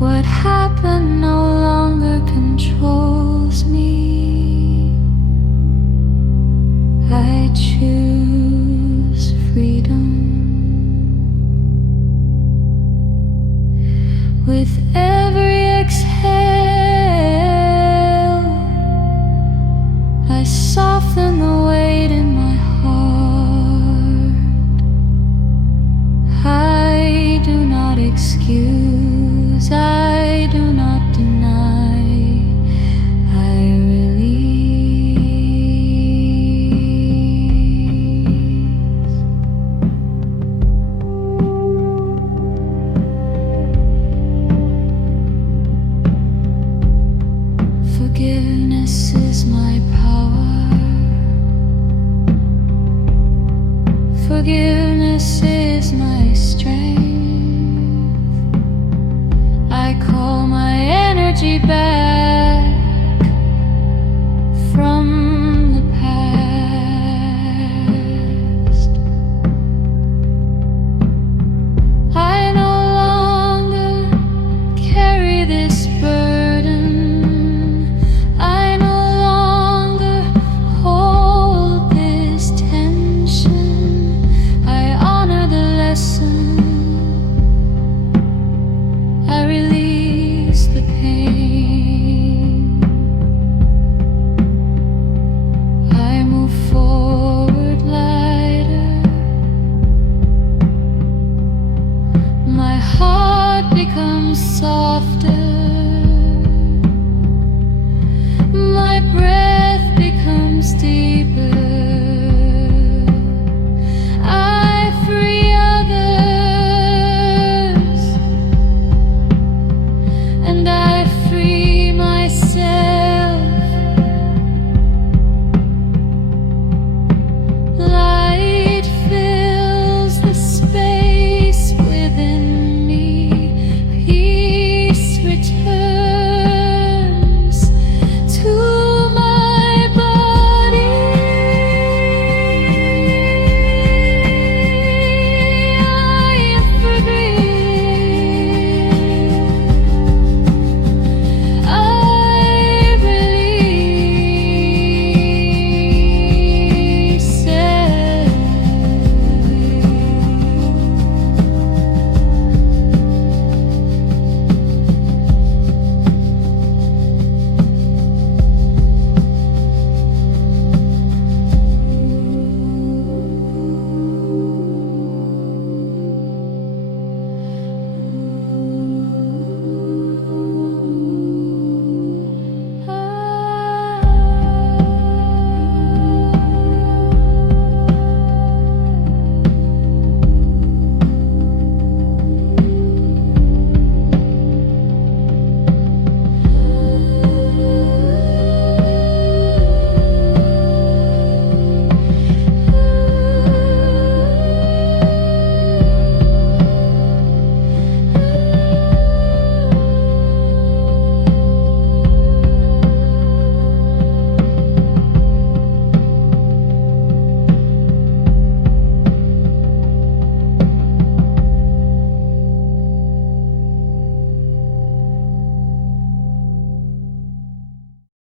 What happened no longer controls me. I choose freedom. With every exhale, I soften the weight in my heart. I do not excuse, I do not deny, I release. Forgiveness is my power. Forgiveness is my strength. I call my energy back from the past. I no longer carry this burden. I no longer hold this tension. I honor the lesson. I release the pain. I move forward lighter. My heart becomes softer.